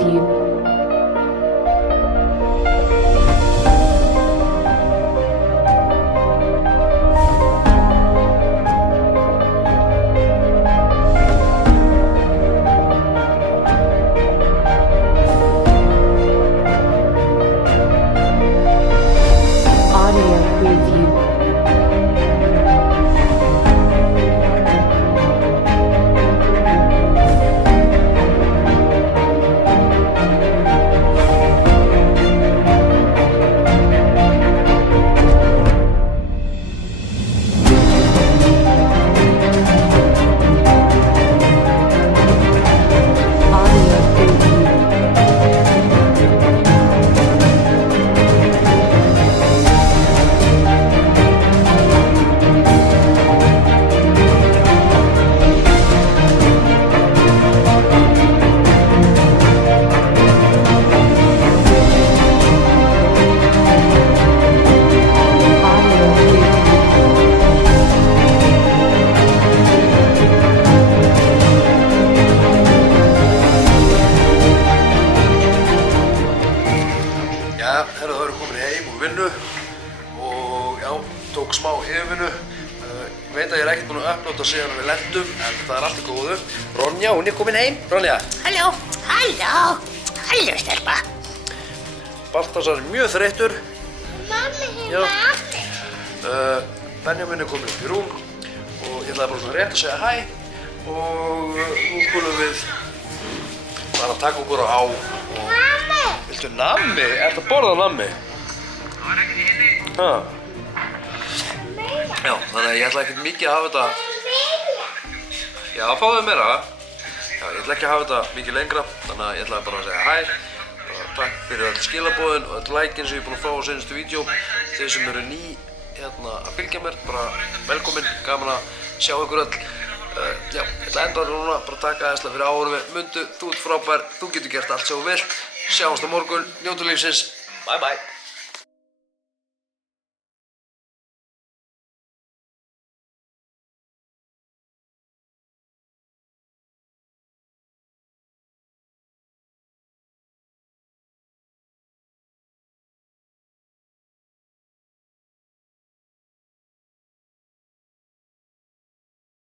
preview. Audio preview. Audio preview. Audio preview. Já, herra, það eru komin heim úr vinnu og já, tók smá yfirvinnu. Ég veit að ég er ekkert búinn að upplóta síðan við lendum, en það er allt í góðu. Ronja, hún er komin heim. Ronja. Halló, stelpa. Baltasar er mjög þreyttur. Mamma Já. heima aftur. Benjamin er komin upp í rúm og ég ætlaði bara svona rétt að segja hæ og nú skulum við bara taka okkur á og... Mamma. Viltu nammi? Ertu að borða nammi? Ha? Já, þannig að ég ætla ekkert mikið að hafa þetta... Já, fáðu meira. Já, ég ætla ekki að hafa þetta mikið lengra, þannig að ég ætla bara að segja hæ. Bara takk fyrir öll skilaboðin og öll like sem ég er búinn að fá á seinustu vídeo. Þeir sem eru ný hérna að fylgja mér, bara velkomin, gaman að sjá ykkur öll. Já, ég ætla að enda núna, bara taka aðeinslega fyrir áhorfi. Mundu, þú ert frábær, þú getur gert allt sem þú vilt. Sjáumst á morgun, njótu lífsins. Bye bye.